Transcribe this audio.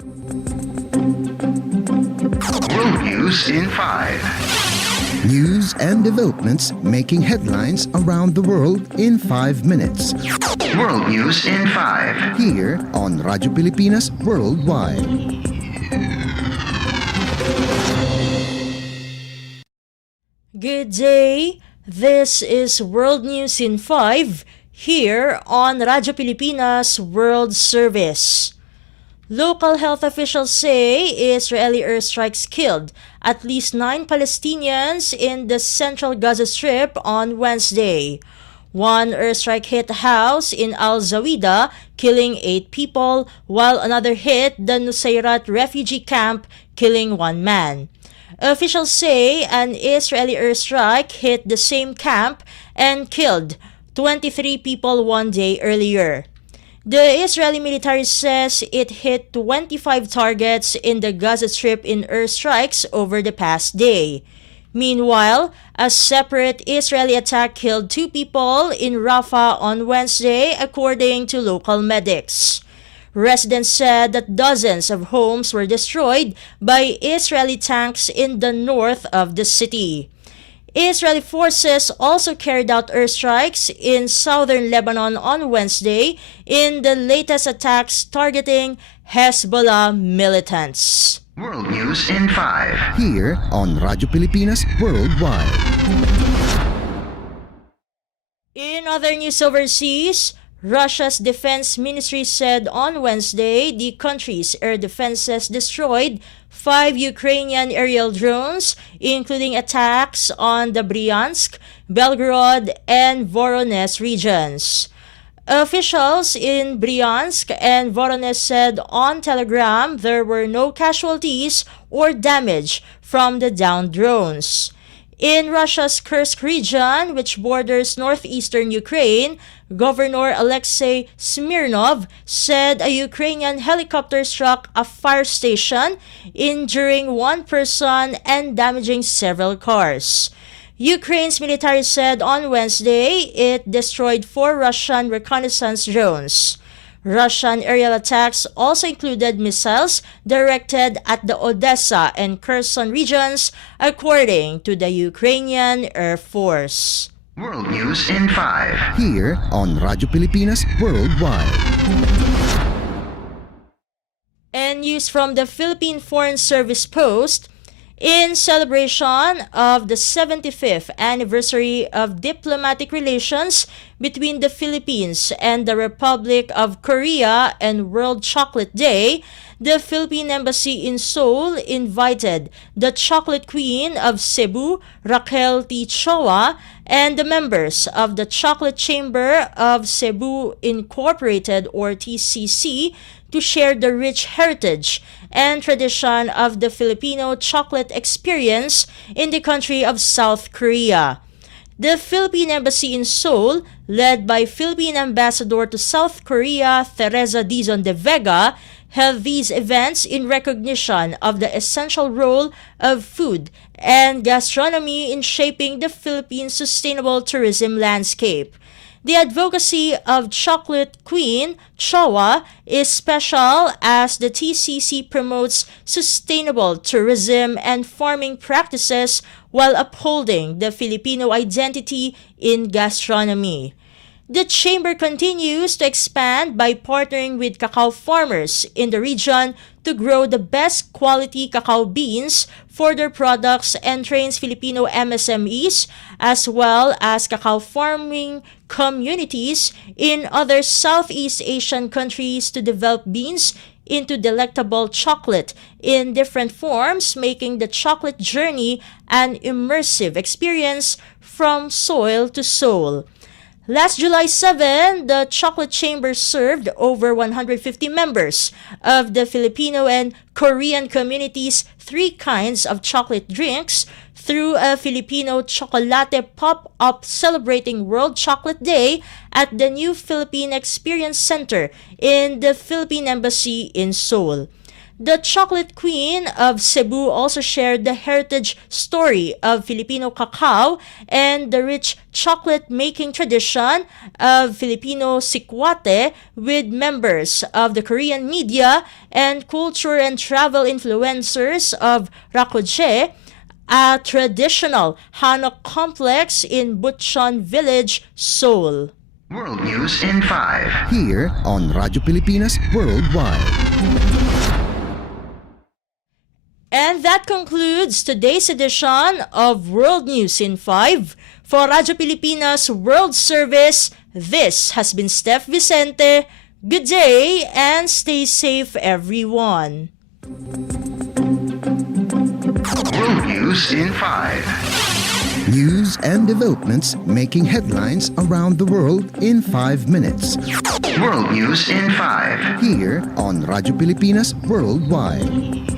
World News in 5. News and developments making headlines around the world in 5 minutes. World News in 5. Here on Radyo Pilipinas Worldwide. Good day. This is World News in 5 here on Radyo Pilipinas World Service. Local health officials say Israeli airstrikes killed at least 9 Palestinians in the central Gaza Strip on Wednesday. One airstrike hit a house in Al-Zawida, killing 8 people, while another hit the Nusayrat refugee camp, killing 1 man. Officials say an Israeli airstrike hit the same camp and killed 23 people 1 day earlier. The Israeli military says it hit 25 targets in the Gaza Strip in airstrikes over the past day. Meanwhile, a separate Israeli attack killed 2 people in Rafah on Wednesday, according to local medics. Residents said that dozens of homes were destroyed by Israeli tanks in the north of the city. Israeli forces also carried out airstrikes in southern Lebanon on Wednesday in the latest attacks targeting Hezbollah militants. World News in 5. Here on Radyo Pilipinas Worldwide. In other news overseas, Russia's defense ministry said on Wednesday the country's air defenses destroyed 5 Ukrainian aerial drones, including attacks on the Bryansk, Belgorod, and Voronezh regions. Officials in Bryansk and Voronezh said on Telegram there were no casualties or damage from the downed drones. In Russia's Kursk region, which borders northeastern Ukraine, Governor Alexei Smirnov said a Ukrainian helicopter struck a fire station, injuring 1 person and damaging several cars. Ukraine's military said on Wednesday it destroyed 4 Russian reconnaissance drones. Russian aerial attacks also included missiles directed at the Odessa and Kherson regions, according to the Ukrainian Air Force. World News in 5. Here on Radyo Pilipinas Worldwide. And news from the Philippine Foreign Service Post, in celebration of the 75th anniversary of diplomatic relations between the Philippines and the Republic of Korea and World Chocolate Day, the Philippine Embassy in Seoul invited the Chocolate Queen of Cebu, Raquel T. Choa, and the members of the Chocolate Chamber of Cebu Incorporated, or TCC, to share the rich heritage and tradition of the Filipino chocolate experience in the country of South Korea. The Philippine Embassy in Seoul, led by Philippine Ambassador to South Korea Teresa Dizon de Vega, held these events in recognition of the essential role of food and gastronomy in shaping the Philippines' sustainable tourism landscape. The advocacy of Chocolate Queen Choa is special as the TCC promotes sustainable tourism and farming practices while upholding the Filipino identity in gastronomy. The chamber continues to expand by partnering with cacao farmers in the region to grow the best quality cacao beans for their products and trains Filipino MSMEs as well as cacao farming communities in other Southeast Asian countries to develop beans into delectable chocolate in different forms, making the chocolate journey an immersive experience from soil to soul. Last July 7, the Chocolate Chamber served over 150 members of the Filipino and Korean communities 3 kinds of chocolate drinks through a Filipino Chocolate pop-up celebrating World Chocolate Day at the new Philippine Experience Center in the Philippine Embassy in Seoul. The chocolate queen of Cebu also shared the heritage story of Filipino cacao and the rich chocolate making tradition of Filipino sikwate with members of the Korean media and culture and travel influencers of Rakodje, a traditional hanok complex in Butchon Village, Seoul. World News in 5. Here on Radyo Pilipinas Worldwide. And that concludes today's edition of World News in 5. For Radyo Pilipinas World Service, this has been Steph Vicente. Good day and stay safe, everyone. World News in 5. News and developments making headlines around the world in 5 minutes. World News in 5. Here on Radyo Pilipinas Worldwide.